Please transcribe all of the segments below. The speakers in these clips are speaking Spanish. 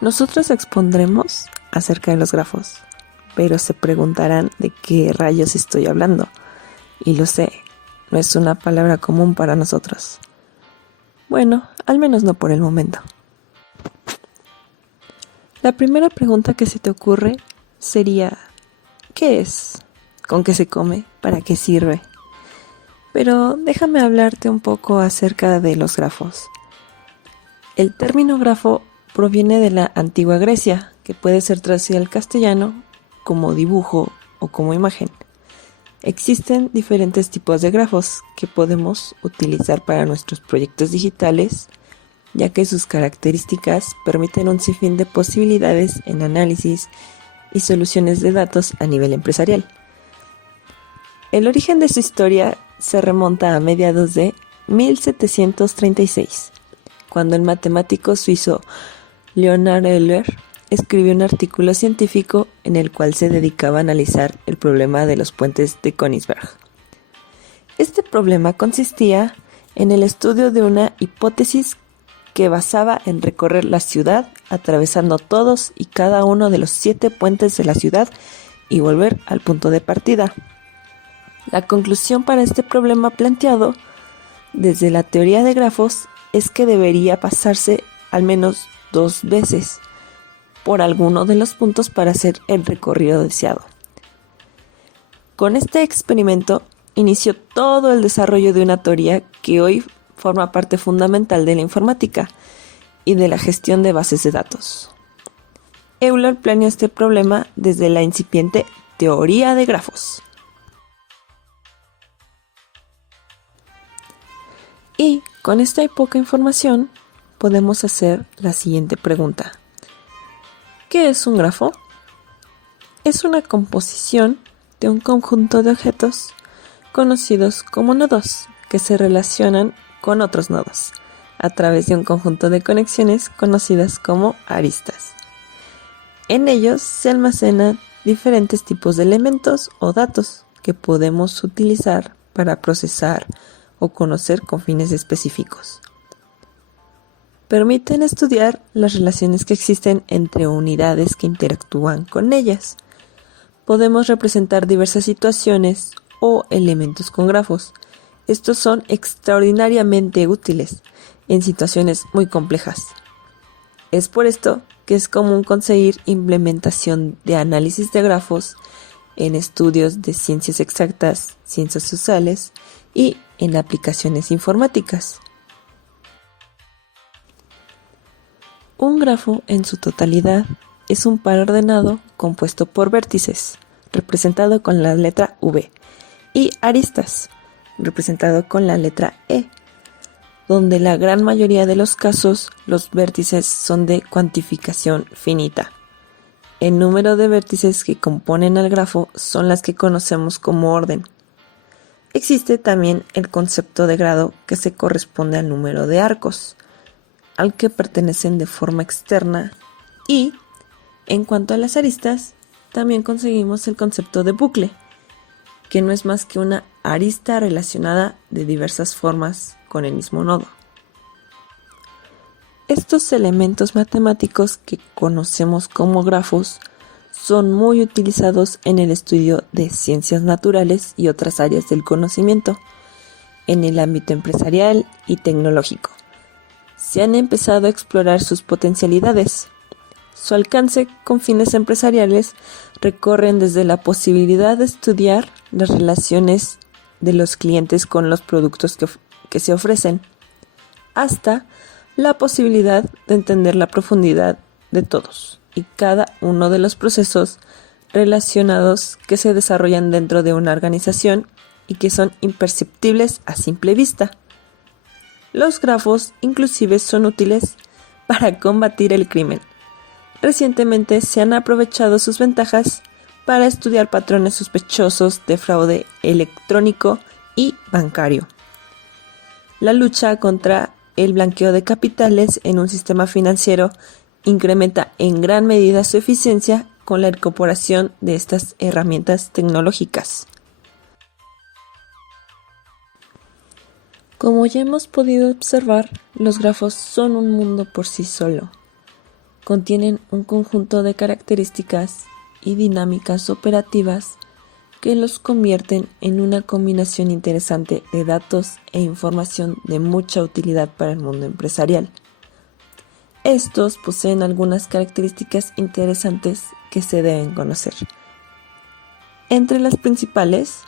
Nosotros expondremos acerca de los grafos, pero se preguntarán de qué rayos estoy hablando. Y lo sé, no es una palabra común para nosotros. Bueno, al menos no por el momento. La primera pregunta que se te ocurre sería, ¿qué es? ¿Con qué se come? ¿Para qué sirve? Pero déjame hablarte un poco acerca de los grafos. El término grafo proviene de la antigua Grecia, que puede ser traducida al castellano como dibujo o como imagen. Existen diferentes tipos de grafos que podemos utilizar para nuestros proyectos digitales, ya que sus características permiten un sinfín de posibilidades en análisis y soluciones de datos a nivel empresarial. El origen de su historia se remonta a mediados de 1736, cuando el matemático suizo Leonhard Euler escribió un artículo científico en el cual se dedicaba a analizar el problema de los puentes de Königsberg. Este problema consistía en el estudio de una hipótesis que basaba en recorrer la ciudad atravesando todos y cada uno de los 7 puentes de la ciudad y volver al punto de partida. La conclusión para este problema planteado desde la teoría de grafos es que debería pasarse al menos 2 veces por alguno de los puntos para hacer el recorrido deseado. Con este experimento inició todo el desarrollo de una teoría que hoy forma parte fundamental de la informática y de la gestión de bases de datos. Euler planeó este problema desde la incipiente teoría de grafos. Y con esta poca información podemos hacer la siguiente pregunta. ¿Qué es un grafo? Es una composición de un conjunto de objetos conocidos como nodos que se relacionan con otros nodos a través de un conjunto de conexiones conocidas como aristas. En ellos se almacenan diferentes tipos de elementos o datos que podemos utilizar para procesar o conocer con fines específicos. Permiten estudiar las relaciones que existen entre unidades que interactúan con ellas. Podemos representar diversas situaciones o elementos con grafos. Estos son extraordinariamente útiles en situaciones muy complejas. Es por esto que es común conseguir implementación de análisis de grafos en estudios de ciencias exactas, ciencias sociales y en aplicaciones informáticas. Un grafo en su totalidad es un par ordenado compuesto por vértices, representado con la letra V, y aristas, representado con la letra E, donde la gran mayoría de los casos los vértices son de cuantificación finita. El número de vértices que componen al grafo son las que conocemos como orden. Existe también el concepto de grado que se corresponde al número de arcos, al que pertenecen de forma externa, y, en cuanto a las aristas, también conseguimos el concepto de bucle, que no es más que una arista relacionada de diversas formas con el mismo nodo. Estos elementos matemáticos que conocemos como grafos son muy utilizados en el estudio de ciencias naturales y otras áreas del conocimiento, en el ámbito empresarial y tecnológico. Se han empezado a explorar sus potencialidades. Su alcance con fines empresariales recorren desde la posibilidad de estudiar las relaciones de los clientes con los productos que se ofrecen, hasta la posibilidad de entender la profundidad de todos y cada uno de los procesos relacionados que se desarrollan dentro de una organización y que son imperceptibles a simple vista. Los grafos inclusive son útiles para combatir el crimen. Recientemente se han aprovechado sus ventajas para estudiar patrones sospechosos de fraude electrónico y bancario. La lucha contra el blanqueo de capitales en un sistema financiero incrementa en gran medida su eficiencia con la incorporación de estas herramientas tecnológicas. Como ya hemos podido observar, los grafos son un mundo por sí solo, contienen un conjunto de características y dinámicas operativas que los convierten en una combinación interesante de datos e información de mucha utilidad para el mundo empresarial. Estos poseen algunas características interesantes que se deben conocer. Entre las principales,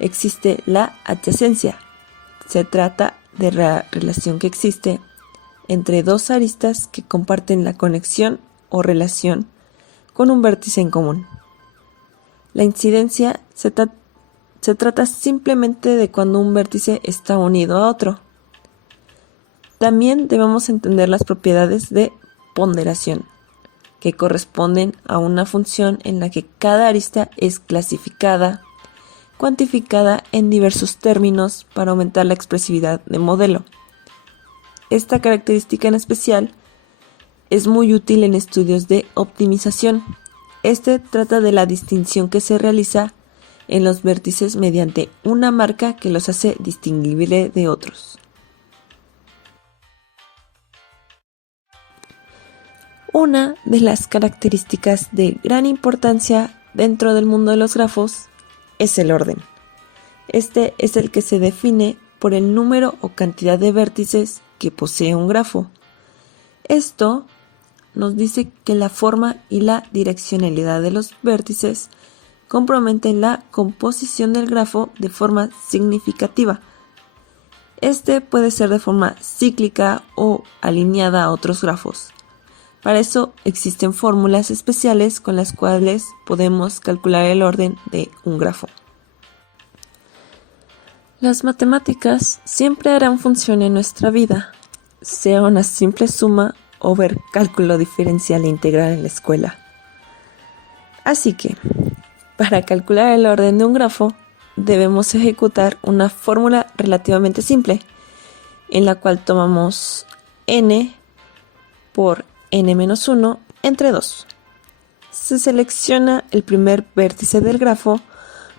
existe la adyacencia. Se trata de la relación que existe entre dos aristas que comparten la conexión o relación con un vértice en común. La incidencia se trata simplemente de cuando un vértice está unido a otro. También debemos entender las propiedades de ponderación, que corresponden a una función en la que cada arista es clasificada, cuantificada en diversos términos para aumentar la expresividad del modelo. Esta característica en especial es muy útil en estudios de optimización. Este trata de la distinción que se realiza en los vértices mediante una marca que los hace distinguibles de otros. Una de las características de gran importancia dentro del mundo de los grafos es el orden. Este es el que se define por el número o cantidad de vértices que posee un grafo. Esto nos dice que la forma y la direccionalidad de los vértices comprometen la composición del grafo de forma significativa. Este puede ser de forma cíclica o alineada a otros grafos. Para eso existen fórmulas especiales con las cuales podemos calcular el orden de un grafo. Las matemáticas siempre harán función en nuestra vida, sea una simple suma o ver cálculo diferencial e integral en la escuela. Así que, para calcular el orden de un grafo, debemos ejecutar una fórmula relativamente simple, en la cual tomamos n por n-1 entre 2. Se selecciona el primer vértice del grafo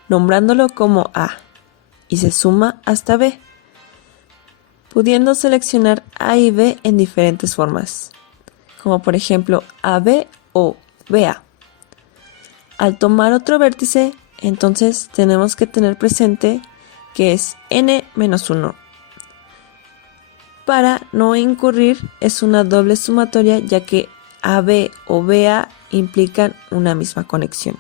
nombrándolo como A y se suma hasta B, pudiendo seleccionar A y B en diferentes formas, como por ejemplo AB o BA. Al tomar otro vértice, entonces tenemos que tener presente que es n-1. Para no incurrir es una doble sumatoria, ya que AB o BA implican una misma conexión.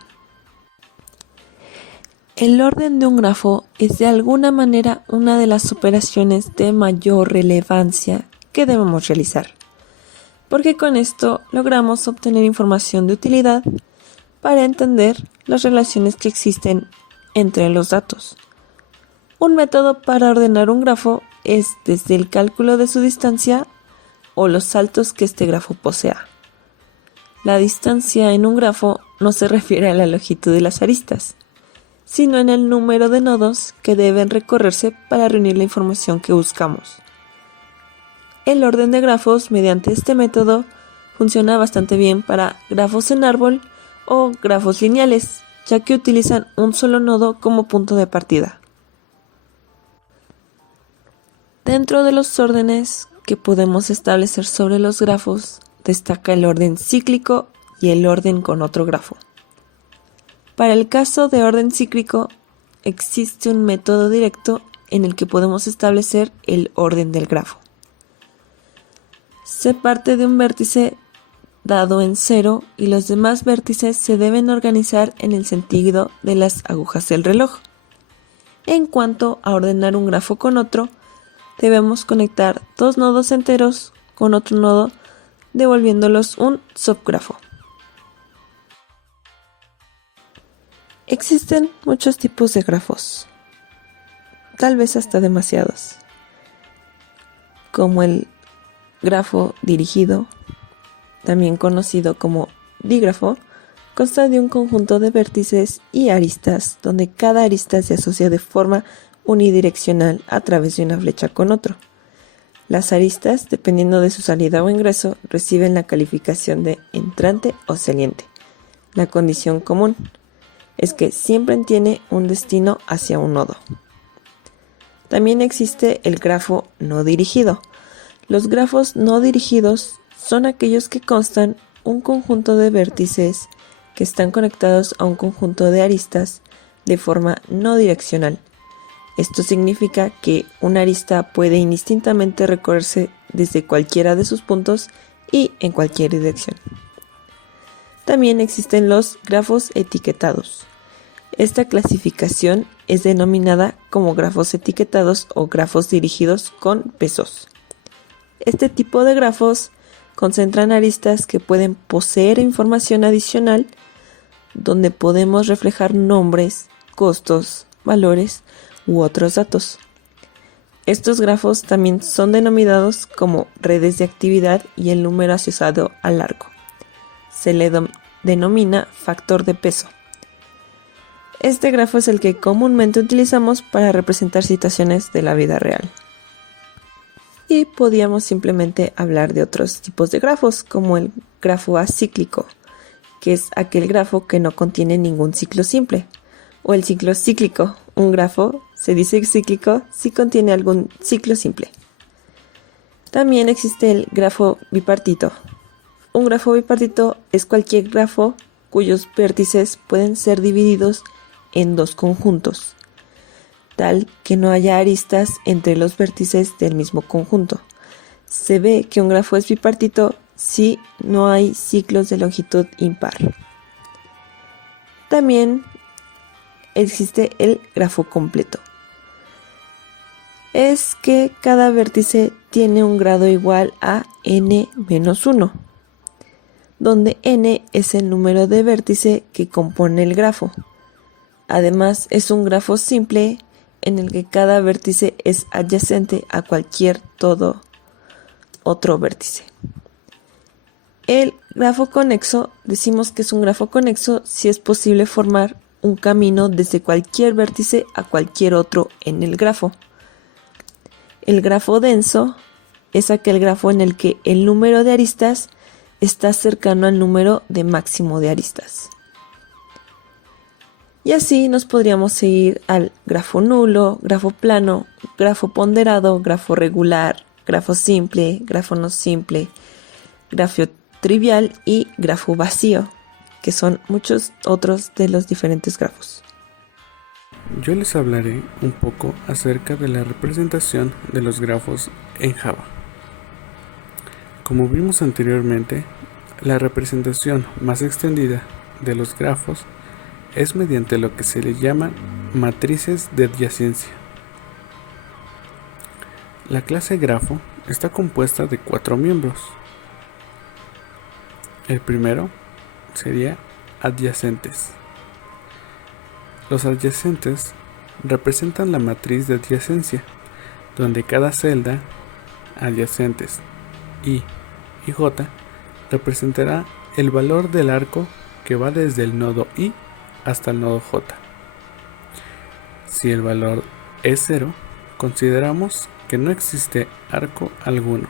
El orden de un grafo es de alguna manera una de las operaciones de mayor relevancia que debemos realizar, porque con esto logramos obtener información de utilidad para entender las relaciones que existen entre los datos. Un método para ordenar un grafo es desde el cálculo de su distancia o los saltos que este grafo posea. La distancia en un grafo no se refiere a la longitud de las aristas, sino en el número de nodos que deben recorrerse para reunir la información que buscamos. El orden de grafos mediante este método funciona bastante bien para grafos en árbol o grafos lineales, ya que utilizan un solo nodo como punto de partida. Dentro de los órdenes que podemos establecer sobre los grafos, destaca el orden cíclico y el orden con otro grafo. Para el caso de orden cíclico, existe un método directo en el que podemos establecer el orden del grafo. Se parte de un vértice dado en 0 y los demás vértices se deben organizar en el sentido de las agujas del reloj. En cuanto a ordenar un grafo con otro, debemos conectar dos nodos enteros con otro nodo, devolviéndolos un subgrafo. Existen muchos tipos de grafos, tal vez hasta demasiados, como el grafo dirigido, también conocido como dígrafo, consta de un conjunto de vértices y aristas donde cada arista se asocia de forma unidireccional a través de una flecha con otro. Las aristas, dependiendo de su salida o ingreso, reciben la calificación de entrante o saliente. La condición común es que siempre tiene un destino hacia un nodo. También existe el grafo no dirigido. Los grafos no dirigidos son aquellos que constan un conjunto de vértices que están conectados a un conjunto de aristas de forma no direccional. Esto significa que una arista puede indistintamente recorrerse desde cualquiera de sus puntos y en cualquier dirección. También existen los grafos etiquetados. Esta clasificación es denominada como grafos etiquetados o grafos dirigidos con pesos. Este tipo de grafos concentran aristas que pueden poseer información adicional donde podemos reflejar nombres, costos, valores u otros datos. Estos grafos también son denominados como redes de actividad y el número asociado al arco se le denomina factor de peso. Este grafo es el que comúnmente utilizamos para representar situaciones de la vida real. Y podríamos simplemente hablar de otros tipos de grafos, como el grafo acíclico, que es aquel grafo que no contiene ningún ciclo simple, o el ciclo cíclico. Un grafo se dice cíclico si contiene algún ciclo simple. También existe el grafo bipartito. Un grafo bipartito es cualquier grafo cuyos vértices pueden ser divididos en dos conjuntos, tal que no haya aristas entre los vértices del mismo conjunto. Se ve que un grafo es bipartito si no hay ciclos de longitud impar. También existe el grafo completo. Es que cada vértice tiene un grado igual a n-1, donde n es el número de vértice que compone el grafo. Además, es un grafo simple en el que cada vértice es adyacente a cualquier todo otro vértice. El grafo conexo, decimos que es un grafo conexo si es posible formar un camino desde cualquier vértice a cualquier otro en el grafo. El grafo denso es aquel grafo en el que el número de aristas está cercano al número de máximo de aristas. Y así nos podríamos seguir al grafo nulo, grafo plano, grafo ponderado, grafo regular, grafo simple, grafo no simple, grafo trivial y grafo vacío, que son muchos otros de los diferentes grafos. Yo les hablaré un poco acerca de la representación de los grafos en Java. Como vimos anteriormente, la representación más extendida de los grafos es mediante lo que se le llama matrices de adyacencia. La clase grafo está compuesta de 4 miembros. El primero sería adyacentes. Los adyacentes representan la matriz de adyacencia, donde cada celda, adyacentes I y J, representará el valor del arco que va desde el nodo I hasta el nodo J. Si el valor es 0, consideramos que no existe arco alguno.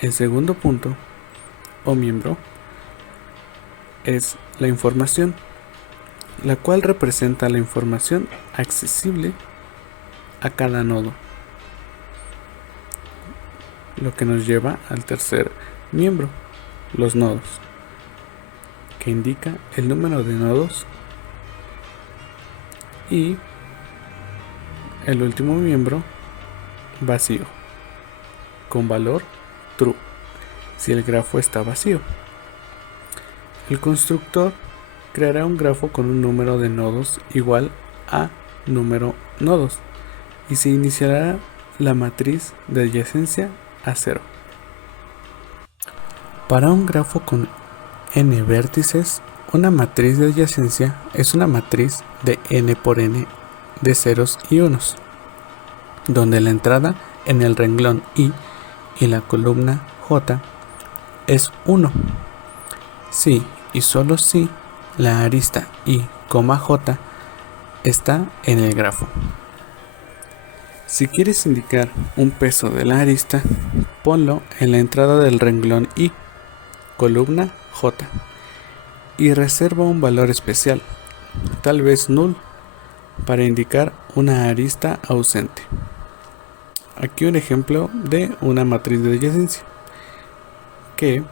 El segundo punto, o miembro, es la información, la cual representa la información accesible a cada nodo. Lo que nos lleva al tercer miembro, los nodos, que indica el número de nodos, y el último miembro, vacío, con valor true, si el grafo está vacío. El constructor creará un grafo con un número de nodos igual a número nodos y se iniciará la matriz de adyacencia a 0. Para un grafo con n vértices, una matriz de adyacencia es una matriz de n por n de ceros y unos, donde la entrada en el renglón I y la columna J es 1. Si y solo si la arista I, J está en el grafo. Si quieres indicar un peso de la arista, ponlo en la entrada del renglón I, columna J, y reserva un valor especial, tal vez null, para indicar una arista ausente. Aquí un ejemplo de una matriz de adyacencia. que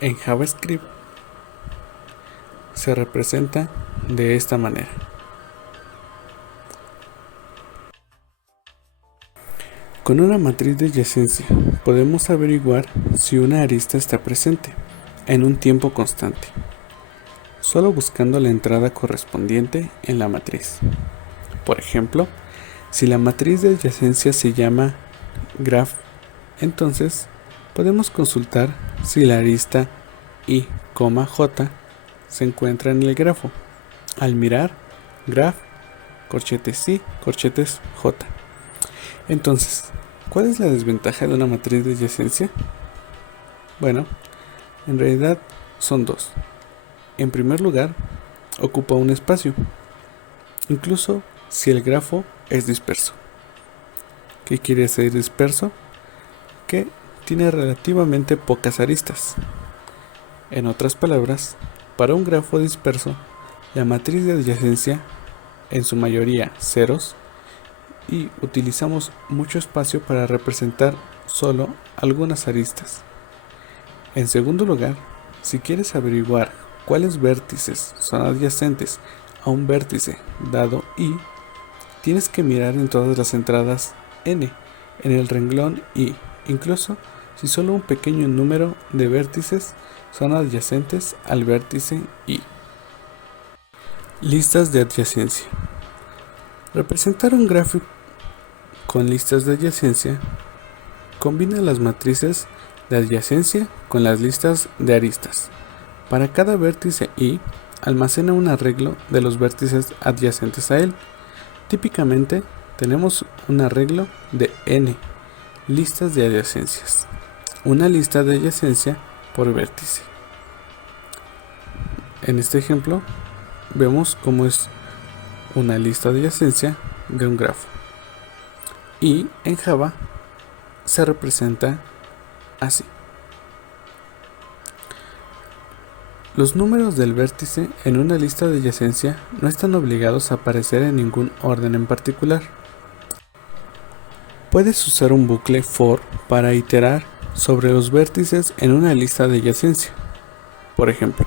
en JavaScript se representa de esta manera. Con una matriz de adyacencia podemos averiguar si una arista está presente en un tiempo constante, solo buscando la entrada correspondiente en la matriz. Por ejemplo, si la matriz de adyacencia se llama graph, entonces podemos consultar si la arista I, J se encuentra en el grafo al mirar graph corchetes I, corchetes J. Entonces, ¿cuál es la desventaja de una matriz de adyacencia? Bueno, en realidad son dos. En primer lugar, ocupa un espacio, incluso si el grafo es disperso. ¿Qué quiere decir disperso? Que tiene relativamente pocas aristas. En otras palabras, para un grafo disperso, la matriz de adyacencia, en su mayoría ceros, y utilizamos mucho espacio para representar solo algunas aristas. En segundo lugar, si quieres averiguar cuáles vértices son adyacentes a un vértice dado I, tienes que mirar en todas las entradas n en el renglón I, incluso si solo un pequeño número de vértices son adyacentes al vértice I. Listas de adyacencia. Representar un gráfico con listas de adyacencia combina las matrices de adyacencia con las listas de aristas. Para cada vértice I, almacena un arreglo de los vértices adyacentes a él. Típicamente tenemos un arreglo de n listas de adyacencias, una lista de adyacencia por vértice. En este ejemplo vemos cómo es una lista de adyacencia de un grafo, y en Java se representa así. Los números del vértice en una lista de adyacencia no están obligados a aparecer en ningún orden en particular. Puedes usar un bucle for para iterar sobre los vértices en una lista de adyacencia. Por ejemplo,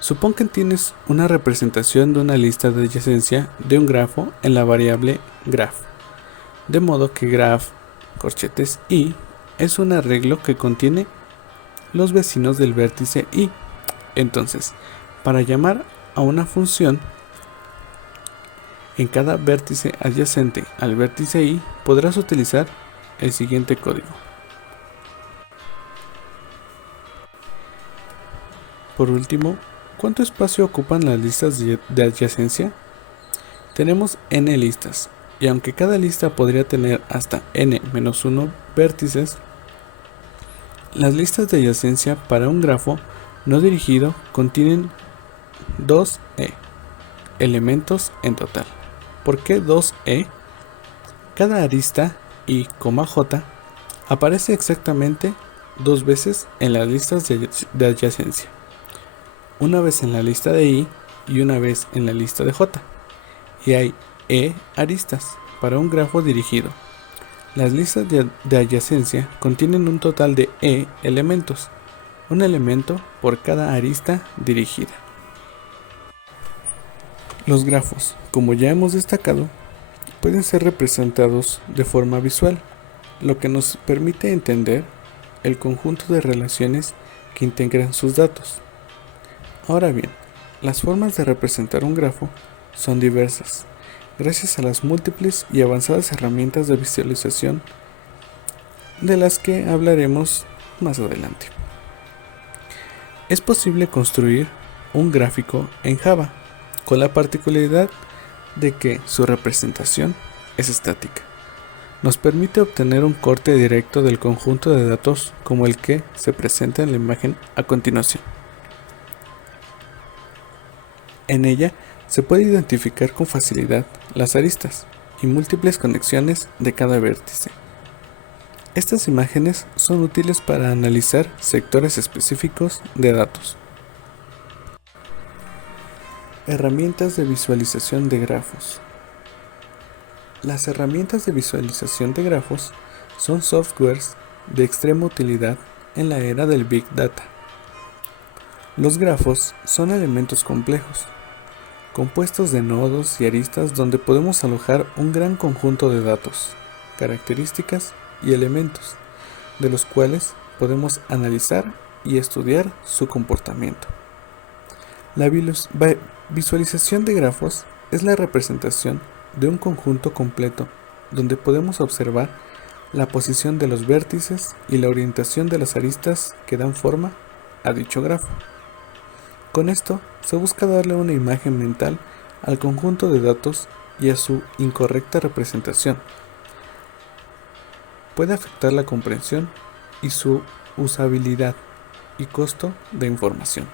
supón que tienes una representación de una lista de adyacencia de un grafo en la variable graph, de modo que graph corchetes I es un arreglo que contiene los vecinos del vértice I. Entonces, para llamar a una función en cada vértice adyacente al vértice I, podrás utilizar el siguiente código. Por último, ¿cuánto espacio ocupan las listas de adyacencia? Tenemos n listas, y aunque cada lista podría tener hasta n-1 vértices, las listas de adyacencia para un grafo no dirigido contienen 2e elementos en total. ¿Por qué 2e? Cada arista I, J aparece exactamente dos veces en las listas de adyacencia, una vez en la lista de I y una vez en la lista de J, y hay e aristas para un grafo dirigido. Las listas de adyacencia contienen un total de e elementos, un elemento por cada arista dirigida. Los grafos, como ya hemos destacado, pueden ser representados de forma visual, lo que nos permite entender el conjunto de relaciones que integran sus datos. Ahora bien, las formas de representar un grafo son diversas, gracias a las múltiples y avanzadas herramientas de visualización de las que hablaremos más adelante. Es posible construir un gráfico en Java, con la particularidad de que su representación es estática. Nos permite obtener un corte directo del conjunto de datos como el que se presenta en la imagen a continuación. En ella se puede identificar con facilidad las aristas y múltiples conexiones de cada vértice. Estas imágenes son útiles para analizar sectores específicos de datos. Herramientas de visualización de grafos. Las herramientas de visualización de grafos son softwares de extrema utilidad en la era del Big Data. Los grafos son elementos complejos, compuestos de nodos y aristas donde podemos alojar un gran conjunto de datos, características y elementos, de los cuales podemos analizar y estudiar su comportamiento. La visualización de grafos es la representación de un conjunto completo donde podemos observar la posición de los vértices y la orientación de las aristas que dan forma a dicho grafo. Con esto se busca darle una imagen mental al conjunto de datos y a su incorrecta representación. Puede afectar la comprensión y su usabilidad y costo de información.